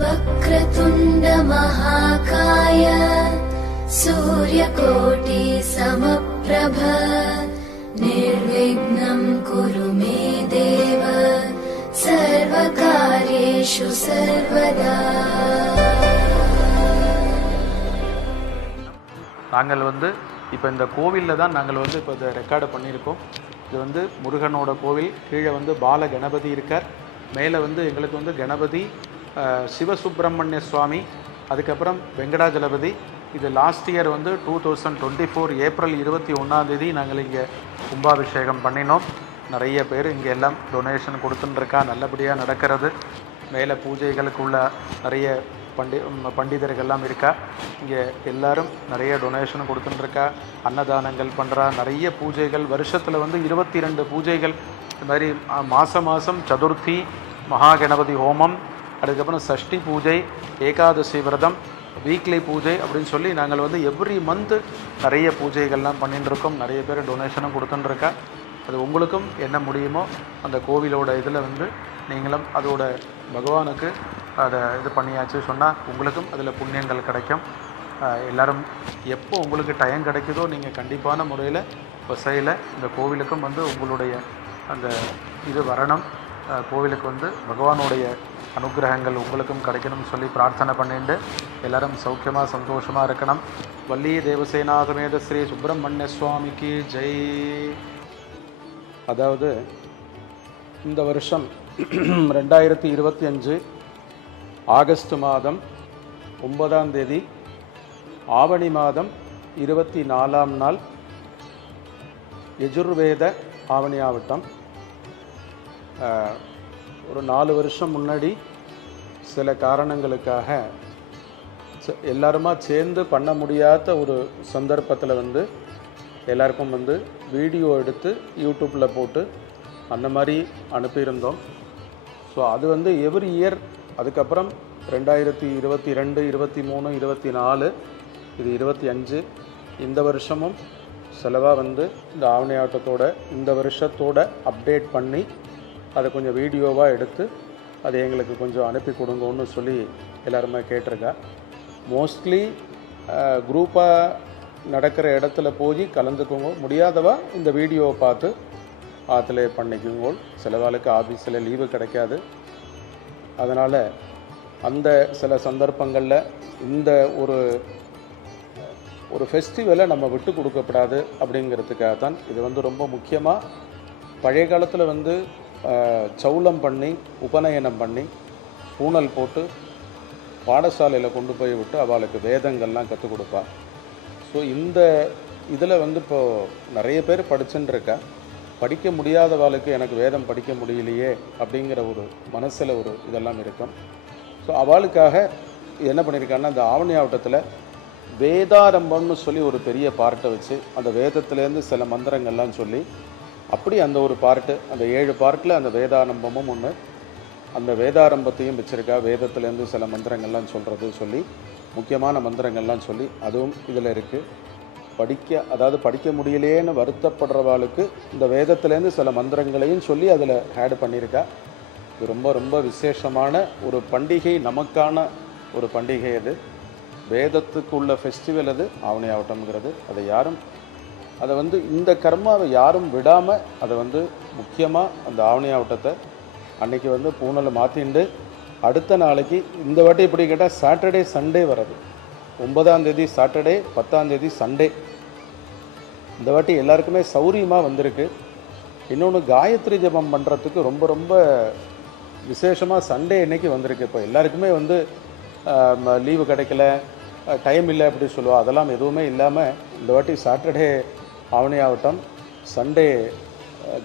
वक्रतुण्ड महाकाय सूर्यकोटि समप्रभ निर्विघ्नं कुरु मे देव सर्वकार्येषु सर्वदा. நாங்கள் இப்போ இந்த கோவிலில் தான் நாங்கள் இப்போ இதை ரெக்கார்டு பண்ணியிருக்கோம். இது முருகனோட கோவில். கீழே பால கணபதி இருக்கார். மேலே எங்களுக்கு கணபதி, சிவசுப்பிரமணிய சுவாமி, அதுக்கப்புறம் வெங்கடாஜலபதி. இது லாஸ்ட் இயர் 2024 ஏப்ரல் 21 நாங்கள் இங்கே கும்பாபிஷேகம் பண்ணினோம். நிறைய பேர் இங்கே எல்லாம் டொனேஷன் கொடுத்துட்டுருக்கா. நல்லபடியாக நடக்கிறது. மேலே பூஜைகளுக்குள்ள நிறைய பண்டிதர்கள்லாம் இருக்கா. இங்கே எல்லோரும் நிறைய டொனேஷன் கொடுத்துட்டுருக்கா. அன்னதானங்கள் பண்ணுறா. நிறைய பூஜைகள் வருஷத்தில் 22 பூஜைகள். இது மாதிரி மாதம் சதுர்த்தி, மகாகணபதி ஹோமம், அதுக்கப்புறம் சஷ்டி பூஜை, ஏகாதசி விரதம், வீக்லி பூஜை அப்படின்னு சொல்லி நாங்கள் எவ்ரி மந்த்து நிறைய பூஜைகள்லாம் பண்ணிட்டுருக்கோம். நிறைய பேர் டொனேஷனும் கொடுத்துட்டுருக்கா. அது உங்களுக்கும் என்ன முடியுமோ அந்த கோவிலோட இதில் நீங்களும் அதோட பகவானுக்கு அதை இது பண்ணியாச்சு சொன்னால் உங்களுக்கும் அதில் புண்ணியங்கள் கிடைக்கும். எல்லோரும் எப்போ உங்களுக்கு டைம் கிடைக்குதோ நீங்கள் கண்டிப்பான முறையில் வசையில் இந்த கோவிலுக்கும் உங்களுடைய அந்த இது வரணும். கோவிலுக்கு பகவானுடைய அனுகிரகங்கள் உங்களுக்கும் கிடைக்கணும்னு சொல்லி பிரார்த்தனை பண்ணிட்டு எல்லோரும் சௌக்கியமாக சந்தோஷமாக இருக்கணும். வள்ளி தேவசேனா சமேத ஸ்ரீ சுப்பிரமணிய சுவாமிக்கு ஜெய். அதாவது இந்த வருஷம் 2025 ஆகஸ்ட் மாதம் 9ஆம் தேதி, ஆவணி மாதம் 24ஆம் நாள், யஜுர்வேத ஆவணி ஆவட்டம். ஒரு 4 வருஷம் முன்னாடி சில காரணங்களுக்காக எல்லாருமா சேர்ந்து பண்ண முடியாத ஒரு சந்தர்ப்பத்தில் எல்லாருக்கும் வீடியோ எடுத்து யூடியூப்பில் போட்டு அந்த மாதிரி அனுப்பியிருந்தோம். ஸோ அது எவ்ரி இயர். அதுக்கப்புறம் 2022, 23, 24, இது 25 இந்த வருஷமும் செலவாக இந்த ஆவணி ஆட்டத்தோட இந்த வருஷத்தோட அப்டேட் பண்ணி அதை கொஞ்சம் வீடியோவாக எடுத்து அதை எங்களுக்கு கொஞ்சம் அனுப்பி கொடுங்கன்னு சொல்லி எல்லாருமே கேட்டிருக்கா. மோஸ்ட்லி குரூப்பாக நடக்கிற இடத்துல போய் கலந்துக்கோங்க. முடியாதவா இந்த வீடியோவை பார்த்து ஆற்றுல பண்ணிக்குங்கோள். சிலவாளுக்கு ஆஃபீஸில் லீவு கிடைக்காது. அதனால் அந்த சில சந்தர்ப்பங்களில் இந்த ஒரு ஃபெஸ்டிவலை நம்ம விட்டு கொடுக்கப்படாது அப்படிங்கிறதுக்காக தான் இது ரொம்ப முக்கியமாக. பழைய காலத்தில் சௌலம் பண்ணி உபநயனம் பண்ணி பூணல் போட்டு பாடசாலையில் கொண்டு போய் விட்டு அவளுக்கு வேதங்கள்லாம் கற்றுக் கொடுப்பா. ஸோ இந்த இதில் இப்போது நிறைய பேர் படிச்சுன்னு இருக்கா. படிக்க முடியாதவாளுக்கு எனக்கு வேதம் படிக்க முடியலையே அப்படிங்கிற ஒரு மனசில் ஒரு இதெல்லாம் இருக்கும். ஸோ அவளுக்காக என்ன பண்ணியிருக்காங்கன்னா, அந்த ஆவணி ஆவட்டத்தில் வேதாரம்பம்னு சொல்லி ஒரு பெரிய பார்ட்டை வச்சு அந்த வேதத்துலேருந்து சில மந்திரங்கள்லாம் சொல்லி அப்படி அந்த ஒரு பார்ட்டு, அந்த 7 பார்ட்டில் அந்த வேதாரம்பமும் ஒன்று, அந்த வேதாரம்பத்தையும் வச்சுருக்கா. வேதத்துலேருந்து சில மந்திரங்கள்லாம் சொல்கிறது சொல்லி, முக்கியமான மந்திரங்கள்லாம் சொல்லி அதுவும் இதில் இருக்குது. படிக்க முடியலேன்னு வருத்தப்படுறவாளுக்கு இந்த வேதத்துலேருந்து சில மந்திரங்களையும் சொல்லி அதில் ஆட் பண்ணியிருக்கா. இது ரொம்ப ரொம்ப விசேஷமான ஒரு பண்டிகை, நமக்கான ஒரு பண்டிகை. அது வேதத்துக்கு உள்ள ஃபெஸ்டிவல். அது ஆவணி ஆவட்டம்ங்கிறது. அதை யாரும் அதை இந்த கர்மாவை யாரும் விடாமல் அதை முக்கியமாக அந்த ஆவணி ஆவட்டத்தை அன்றைக்கி பூனலை மாற்றிண்டு அடுத்த நாளைக்கு இந்த வாட்டி எப்படி கேட்டால் சாட்டர்டே சண்டே வர்றது. 9ஆம் தேதி சாட்டர்டே, 10ஆம் தேதி சண்டே. இந்த வாட்டி எல்லாருக்குமே சௌரியமாக வந்திருக்கு. இன்னொன்று காயத்ரி ஜபம் பண்ணுறதுக்கு ரொம்ப ரொம்ப விசேஷமாக சண்டே இன்றைக்கி வந்திருக்கு. இப்போ எல்லாருக்குமே லீவு கிடைக்கல, டைம் இல்லை அப்படி சொல்லுவோம். அதெல்லாம் எதுவுமே இல்லாமல் இந்த வாட்டி சாட்டர்டே ஆவணி ஆவட்டம், சண்டே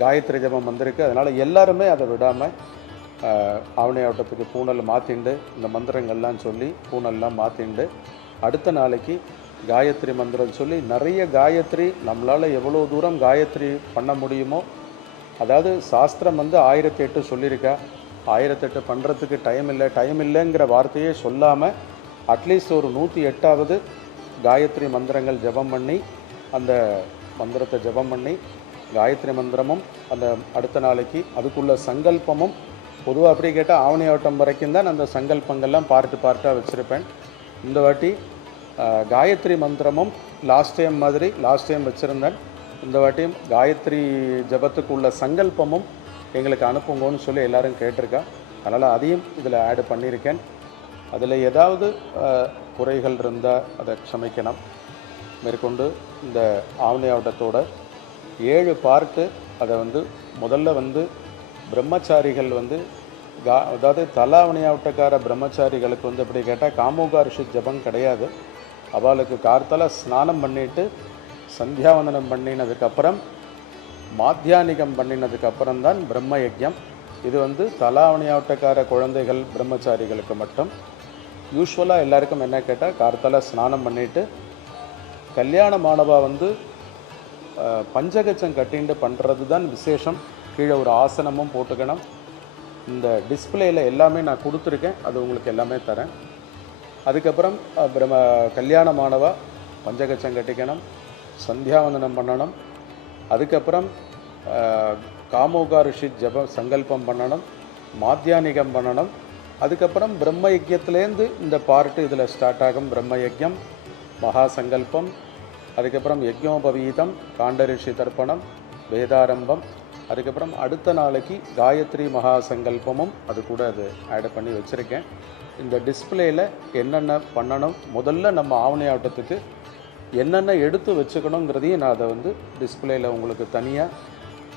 காயத்ரி ஜபம் வந்திருக்கு. அதனால் எல்லாருமே அதை விடாமல் ஆவணி ஆவட்டத்துக்கு பூனல் மாற்றிண்டு இந்த மந்திரங்கள்லாம் சொல்லி பூனல்லாம் மாற்றிண்டு அடுத்த நாளைக்கு காயத்ரி மந்திரம் சொல்லி நிறைய காயத்ரி நம்மளால் எவ்வளோ தூரம் காயத்ரி பண்ண முடியுமோ. அதாவது சாஸ்திரம் 1008 சொல்லியிருக்கா. 1008 பண்ணுறதுக்கு டைம் இல்லைங்கிற வார்த்தையே சொல்லாமல் அட்லீஸ்ட் ஒரு 108ஆவது காயத்ரி மந்திரங்கள் ஜபம் பண்ணி அந்த மந்திரத்தை ஜபம் பண்ணி காயத்ரி மந்திரமும் அந்த அடுத்த நாளைக்கு அதுக்குள்ள சங்கல்பமும் பொதுவாக அப்படி கேட்டால் ஆவணி ஆவட்டம் வரைக்கும் தான் அந்த சங்கல்பங்கள்லாம் பார்ட்டாக வச்சுருப்பேன். இந்த வாட்டி காயத்ரி மந்திரமும் லாஸ்ட் டைம் வச்சுருந்தேன். இந்த வாட்டியும் காயத்ரி ஜபத்துக்கு உள்ள சங்கல்பமும் எங்களுக்கு அனுப்புங்கன்னு சொல்லி எல்லோரும் கேட்டிருக்கா. அதனால் அதையும் இதில் ஆட் பண்ணியிருக்கேன். அதில் ஏதாவது குறைகள் இருந்தால் அதை க்ஷமிக்கணும். மேற்கொண்டு இந்த ஆவணி ஆவட்டத்தோட 7 பார்ட்டு அதை முதல்ல பிரம்மச்சாரிகள் அதாவது தலாவணி ஆவட்டக்கார பிரம்மச்சாரிகளுக்கு எப்படி கேட்டால் காமோகாரிஷி ஜபம் கிடையாது. அவளுக்கு கார்த்தால ஸ்நானம் பண்ணிவிட்டு சந்தியாவந்தனம் பண்ணினதுக்கப்புறம் மாத்தியானிகம் பண்ணினதுக்கப்புறம் தான் பிரம்ம யஜ்யம். இது தலாவணி ஆவட்டக்கார குழந்தைகள் பிரம்மச்சாரிகளுக்கு மட்டும். யூஸ்வலாக எல்லாருக்கும் என்ன கேட்டால் கார்த்தால ஸ்நானம் பண்ணிவிட்டு கல்யாணமானவா பஞ்சகச்சம் கட்டிண்டு பண்ணுறது தான் விசேஷம். கீழே ஒரு ஆசனமும் போட்டுக்கணும். இந்த டிஸ்பிளேயில் எல்லாமே நான் கொடுத்துருக்கேன், அது உங்களுக்கு எல்லாமே தரேன். அதுக்கப்புறம் கல்யாணமானவா பஞ்சகச்சம் கட்டிக்கணும், சந்தியாவந்தனம் பண்ணணும். அதுக்கப்புறம் காமோகாரிஷி ஜபம் சங்கல்பம் பண்ணணும், மாத்தியானிகம் பண்ணணும். அதுக்கப்புறம் பிரம்ம யஜ்யத்துலேருந்து இந்த பார்ட்டு இதில் ஸ்டார்ட் ஆகும். பிரம்ம யஜ்யம், மகா சங்கல்பம், அதுக்கப்புறம் யஜ்ஞோபவீதம், காண்டரிஷி தர்ப்பணம், வேதாரம்பம். அதுக்கப்புறம் அடுத்த நாளைக்கு காயத்ரி மகா சங்கல்பமும் அது கூட அது ஆட் பண்ணி வச்சுருக்கேன். இந்த டிஸ்பிளேயில் என்னென்ன பண்ணணும், முதல்ல நம்ம ஆவணி ஆவட்டத்துக்கு என்னென்ன எடுத்து வச்சுக்கணுங்கிறதையும் நான் அதை டிஸ்பிளேயில் உங்களுக்கு தனியாக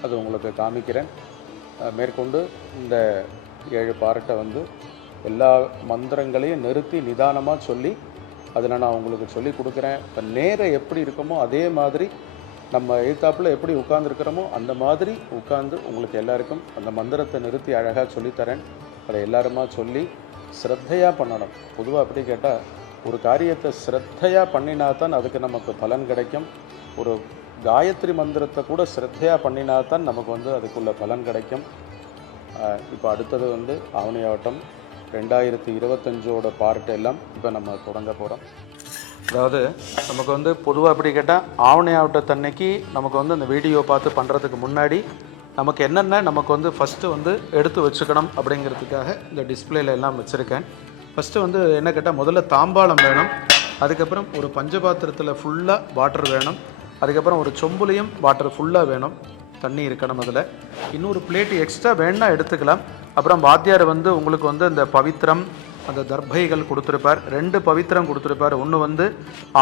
அது உங்களுக்கு காமிக்கிறேன். மேற்கொண்டு இந்த 7 பார்ட்டை எல்லா மந்திரங்களையும் நிறுத்தி நிதானமாக சொல்லி அதில் நான் உங்களுக்கு சொல்லி கொடுக்குறேன். இப்போ நேரம் எப்படி இருக்குமோ அதே மாதிரி நம்ம எழுத்தாப்பில் எப்படி உட்கார்ந்துருக்கிறோமோ அந்த மாதிரி உட்கார்ந்து உங்களுக்கு எல்லாருக்கும் அந்த மந்திரத்தை நிறுத்தி அழகாக சொல்லித்தரேன். அதை எல்லாருமா சொல்லி ஸ்ரத்தையாக பண்ணணும். பொதுவாக அப்படி கேட்டால் ஒரு காரியத்தை ஸ்ரத்தையாக பண்ணினா தான் அதுக்கு நமக்கு பலன் கிடைக்கும். ஒரு காயத்ரி மந்திரத்தை கூட ஸ்ரத்தையாக பண்ணினா தான் நமக்கு அதுக்குள்ள பலன் கிடைக்கும். இப்போ அடுத்தது ஆவணி ஆவட்டம் 2025 பார்ட் எல்லாம் இப்போ நம்ம தொடங்க போகிறோம். அதாவது நமக்கு பொதுவாக அப்படி கேட்டால் ஆவணி ஆவட்டத்தன்னைக்கு நமக்கு அந்த வீடியோ பார்த்து பண்ணுறதுக்கு முன்னாடி நமக்கு என்னென்ன நமக்கு ஃபஸ்ட்டு எடுத்து வச்சுக்கணும் அப்படிங்கிறதுக்காக இந்த டிஸ்பிளேல எல்லாம் வச்சுருக்கேன். ஃபஸ்ட்டு என்ன கேட்டால் முதல்ல தாம்பாளம் வேணும். அதுக்கப்புறம் ஒரு பஞ்சபாத்திரத்தில் ஃபுல்லாக வாட்டர் வேணும். அதுக்கப்புறம் ஒரு சொம்புலையும் வாட்டர் ஃபுல்லாக வேணும், தண்ணி இருக்கணும். அதில் இன்னொரு பிளேட் எக்ஸ்ட்ரா வேணால் எடுத்துக்கலாம். அப்புறம் வாத்தியார் உங்களுக்கு இந்த பவித்திரம், அந்த தர்பைகள் கொடுத்துருப்பார். 2 பவித்திரம் கொடுத்துருப்பார். ஒன்று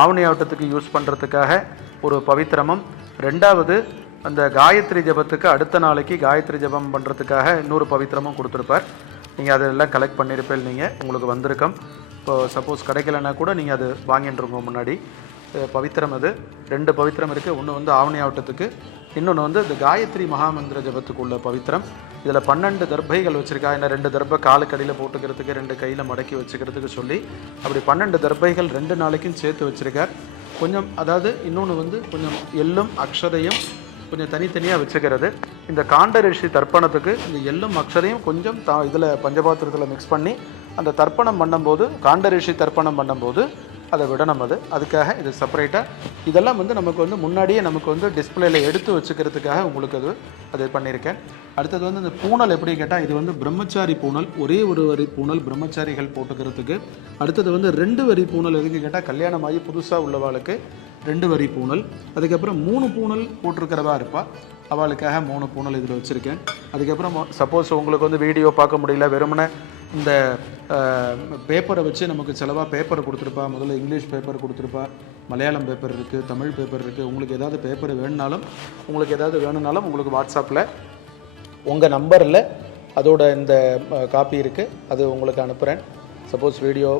ஆவணி ஆவட்டத்துக்கு யூஸ் பண்ணுறதுக்காக ஒரு பவித்திரமும், 2வது அந்த காயத்ரி ஜபத்துக்கு அடுத்த நாளைக்கு காயத்ரி ஜபம் பண்ணுறதுக்காக இன்னொரு பவித்திரமும் கொடுத்துருப்பார். நீங்கள் அதெல்லாம் கலெக்ட் பண்ணியிருப்பேன், நீங்கள் உங்களுக்கு வந்திருக்கோம். இப்போ சப்போஸ் கிடைக்கலன்னா கூட நீங்கள் அது வாங்கிட்டுருங்க. முன்னாடி பவித்திரம் அது 2 பவித்திரம் இருக்குது. ஒன்று ஆவணி ஆவட்டத்துக்கு, இன்னொன்று இந்த காயத்ரி மகாமந்திர ஜபத்துக்கு உள்ள பவித்திரம். இதில் 12 தர்பைகள் வச்சுருக்கா. என்ன 2 தர்பை காலுக்கடியில் போட்டுக்கிறதுக்கு, 2 கையில் மடக்கி வச்சுக்கிறதுக்கு சொல்லி அப்படி 12 தர்பைகள் 2 நாளைக்கும் சேர்த்து வச்சுருக்கார். கொஞ்சம் அதாவது இன்னொன்று கொஞ்சம் எள்ளும் அக்ஷதையும் கொஞ்சம் தனித்தனியாக வச்சுக்கிறது. இந்த காண்டரிஷி தர்ப்பணத்துக்கு இந்த எள்ளும் அக்ஷதையும் கொஞ்சம் இதில் பஞ்சபாத்திரத்தில் மிக்ஸ் பண்ணி அந்த தர்ப்பணம் பண்ணும்போது, காண்டரிஷி தர்ப்பணம் பண்ணும்போது அதை விடணும். அதுக்காக இது செப்பரேட்டாக இதெல்லாம் நமக்கு முன்னாடியே நமக்கு டிஸ்பிளேல எடுத்து வச்சுக்கிறதுக்காக உங்களுக்கு அது பண்ணியிருக்கேன். அடுத்தது இந்த பூனல் எப்படி கேட்டால் இது பிரம்மச்சாரி பூனல், ஒரே ஒரு வரி பூனல் பிரம்மச்சாரிகள் போட்டுக்கிறதுக்கு. அடுத்தது 2 வரி பூனல் எதுக்கு கேட்டால் கல்யாணமாகி புதுசாக உள்ளவாளுக்கு 2 வரி பூனல். அதுக்கப்புறம் 3 பூனல் போட்டிருக்கிறவா இருப்பாள், அவளுக்காக 3 பூனல் இதில் வச்சுருக்கேன். அதுக்கப்புறம் சப்போஸ் உங்களுக்கு வீடியோ பார்க்க முடியல, வெறுமனே இந்த பேப்பரை வச்சு நமக்கு செலவாக பேப்பர் கொடுத்துருப்பா. முதல்ல இங்கிலீஷ் பேப்பர் கொடுத்துருப்பா, மலையாளம் பேப்பர் இருக்குது, தமிழ் பேப்பர் இருக்குது. உங்களுக்கு ஏதாவது பேப்பர் வேணும்னாலும் உங்களுக்கு வாட்ஸ்அப்பில் உங்கள் நம்பரில் அதோட இந்த காப்பி இருக்குது, அது உங்களுக்கு அனுப்புகிறேன். சப்போஸ் வீடியோ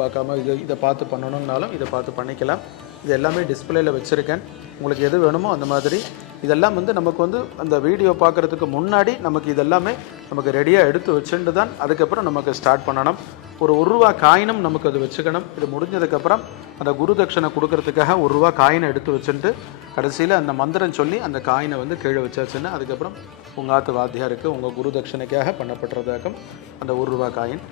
பார்க்காம இதை பார்த்து பண்ணணுன்னாலும் இதை பார்த்து பண்ணிக்கலாம். இது எல்லாமே டிஸ்பிளேயில் வச்சுருக்கேன். உங்களுக்கு எது வேணுமோ அந்த மாதிரி இதெல்லாம் நமக்கு அந்த வீடியோ பார்க்குறதுக்கு முன்னாடி நமக்கு இதெல்லாமே நமக்கு ரெடியாக எடுத்து வச்சுட்டு தான் அதுக்கப்புறம் நமக்கு ஸ்டார்ட் பண்ணணும். ஒரு ₹1 காயினும் நமக்கு அது வச்சுக்கணும். இது முடிஞ்சதுக்கப்புறம் அந்த குரு தட்சணை கொடுக்கறதுக்காக ₹1 காயினை எடுத்து வச்சுட்டு கடைசியில் அந்த மந்திரம் சொல்லி அந்த காயினை கீழே வச்சாச்சுன்னா அதுக்கப்புறம் உங்கள் ஆத்து வாத்தியாருக்கு உங்கள் குரு தட்சணைக்காக பண்ணப்படுறதாக்கும் அந்த ₹1 காயின்